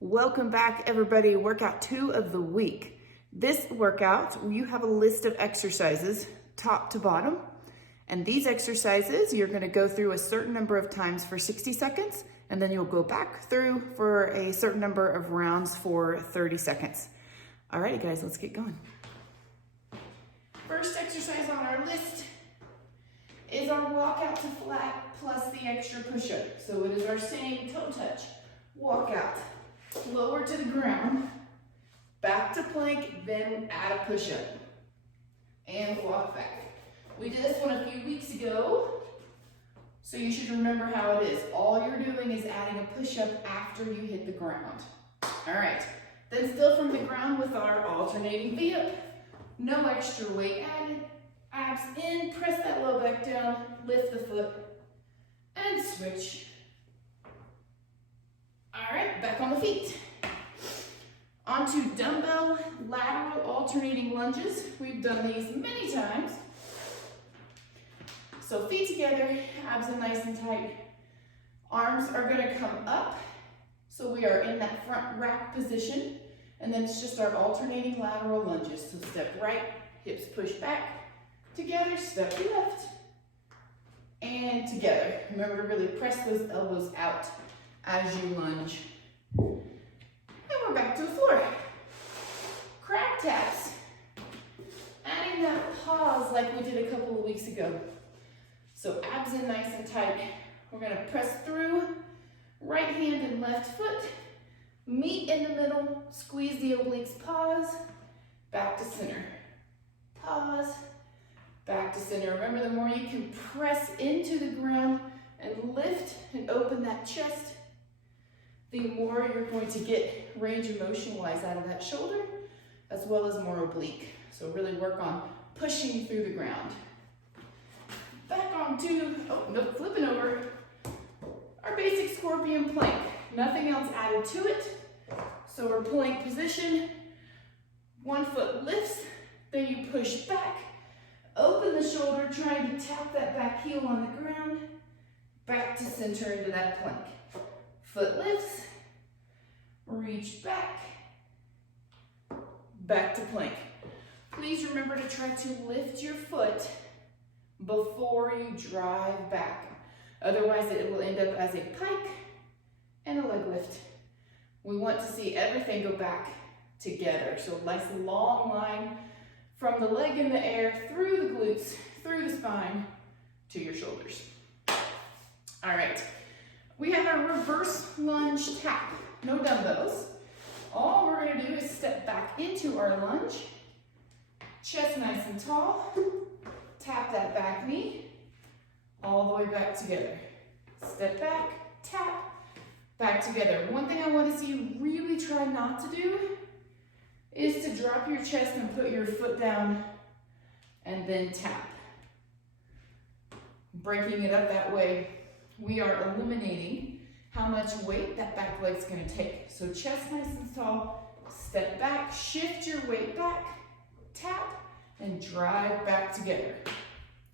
Welcome back, everybody. Workout 2 of the week. This workout, you have a list of exercises, top to bottom. And these exercises, you're gonna go through a certain number of times for 60 seconds, and then you'll go back through for a certain number of rounds for 30 seconds. Alrighty, guys, let's get going. First exercise on our list is our walkout to flat plus the extra push-up. So it is our same toe touch. Walkout, lower to the ground, back to plank, then add a push-up, and walk back. We did this one a few weeks ago, so you should remember how it is. All you're doing is adding a push-up after you hit the ground. All right, then still from the ground with our alternating feet up. No extra weight added. Abs in, press that low back down, lift the foot, and switch. All right, back on the feet. Onto dumbbell lateral alternating lunges. We've done these many times. So feet together, abs in nice and tight. Arms are gonna come up. So we are in that front rack position. And then it's just our alternating lateral lunges. So step right, hips push back. Together, step left. And together. Remember to really press those elbows out as you lunge. And we're back to the floor. Crab taps. Adding that pause like we did a couple of weeks ago. So abs in nice and tight. We're gonna press through, right hand and left foot. Meet in the middle, squeeze the obliques, pause, back to center. Pause, back to center. Remember, the more you can press into the ground and lift and open that chest, the more you're going to get range of motion-wise out of that shoulder, as well as more oblique. So really work on pushing through the ground. Back onto, flipping over, our basic scorpion plank. Nothing else added to it. So we're plank position, one foot lifts, then you push back, open the shoulder, trying to tap that back heel on the ground, back to center into that plank. Foot lifts, reach back, back to plank. Please remember to try to lift your foot before you drive back. Otherwise it will end up as a pike and a leg lift. We want to see everything go back together. So nice long line from the leg in the air, through the glutes, through the spine, to your shoulders. All right, we have our reverse lunge tap, no dumbbells. All we're gonna do is step back into our lunge, chest nice and tall, tap that back knee, all the way back together. Step back, tap, back together. One thing I want to see you really try not to do is to drop your chest and put your foot down and then tap. Breaking it up that way, we are eliminating how much weight that back leg's going to take. So chest nice and tall, step back, shift your weight back, tap, and drive back together.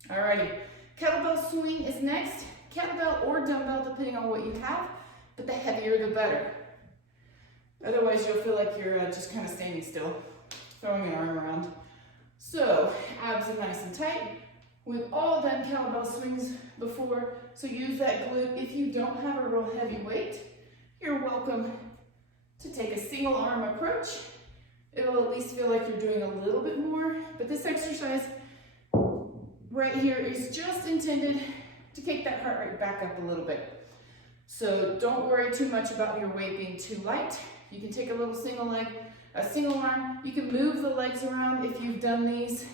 Alrighty, kettlebell swing is next. Kettlebell or dumbbell, depending on what you have, but the heavier the better. Otherwise, you'll feel like you're just kind of standing still, throwing an arm around. So, abs are nice and tight. We've all done kettlebell swings before, so use that glute. If you don't have a real heavy weight, you're welcome to take a single arm approach. It'll at least feel like you're doing a little bit more, but this exercise right here is just intended to kick that heart rate back up a little bit. So don't worry too much about your weight being too light. You can take a little single leg, a single arm. You can move the legs around if you've done these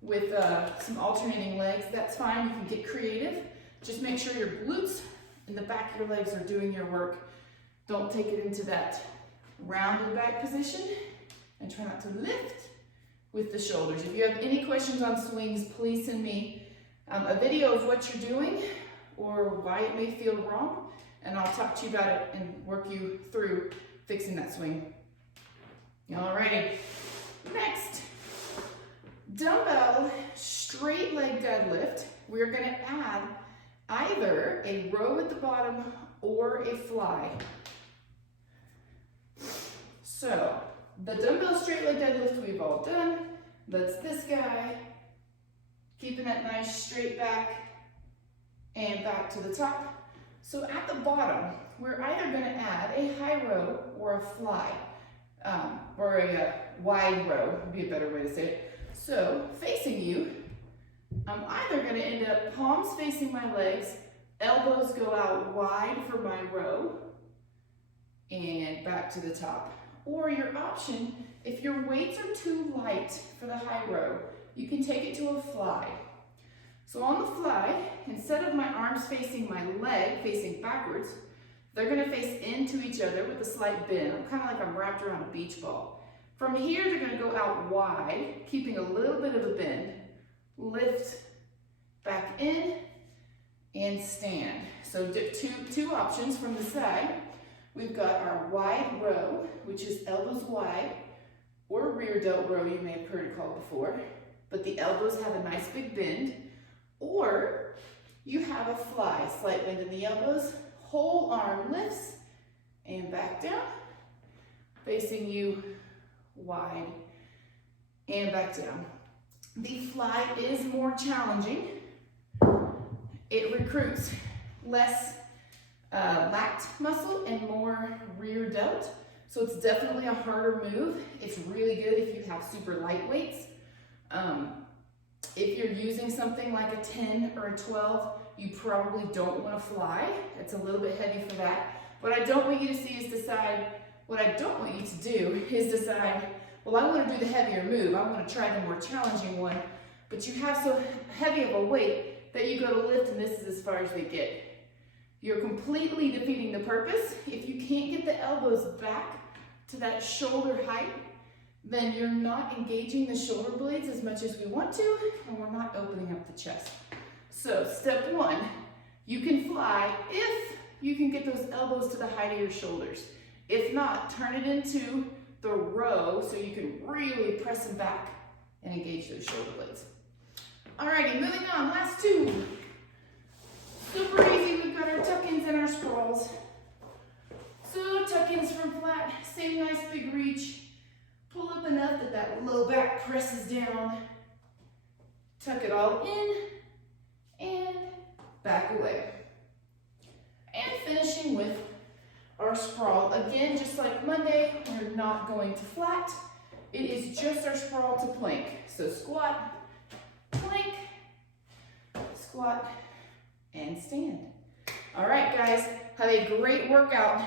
with some alternating legs. That's fine, you can get creative. Just make sure your glutes and the back of your legs are doing your work. Don't take it into that rounded back position, and try not to lift with the shoulders. If you have any questions on swings, please send me a video of what you're doing or why it may feel wrong, and I'll talk to you about it and work you through fixing that swing. Alrighty, next, dumbbell straight leg deadlift. We're gonna add either a row at the bottom or a fly. So the dumbbell straight leg deadlift we've all done. That's this guy. Keeping that nice straight back and back to the top. So at the bottom, we're either going to add a high row or a fly, or a wide row would be a better way to say it. So facing you, I'm either going to end up palms facing my legs, elbows go out wide for my row, and back to the top. Or your option, if your weights are too light for the high row, you can take it to a fly. So on the fly, instead of my arms facing my leg, facing backwards, they're gonna face into each other with a slight bend. I'm kind of like I'm wrapped around a beach ball. From here, they're gonna go out wide, keeping a little bit of a bend, lift back in, and stand. So two options from the side. We've got our wide row, which is elbows wide, or rear delt row, you may have heard it called before, but the elbows have a nice big bend. Or you have a fly, slight bend in the elbows, whole arm lifts, and back down, facing you wide, and back down. The fly is more challenging. It recruits less lat muscle and more rear delt. So it's definitely a harder move. It's really good if you have super light weights. If you're using something like a 10 or a 12, you probably don't want to fly. It's a little bit heavy for that. What I don't want you to see is decide, what I don't want you to do is decide, well, I want to do the heavier move. I want to try the more challenging one. But you have so heavy of a weight that you go to lift and this is as far as they get. You're completely defeating the purpose. If you can't get the elbows back to that shoulder height, then you're not engaging the shoulder blades as much as we want to, and we're not opening up the chest. So step one, you can fly if you can get those elbows to the height of your shoulders. If not, turn it into the row so you can really press them back and engage those shoulder blades. Alrighty, moving on, last two. Super easy, we've got our tuck-ins and our sprawls. So tuck-ins from flat, same nice big reach. Pull up enough that that low back presses down. Tuck it all in and back away. And finishing with our sprawl. Again, just like Monday, we're not going to flat. It is just our sprawl to plank. So squat, plank, squat, and stand. All right, guys, have a great workout.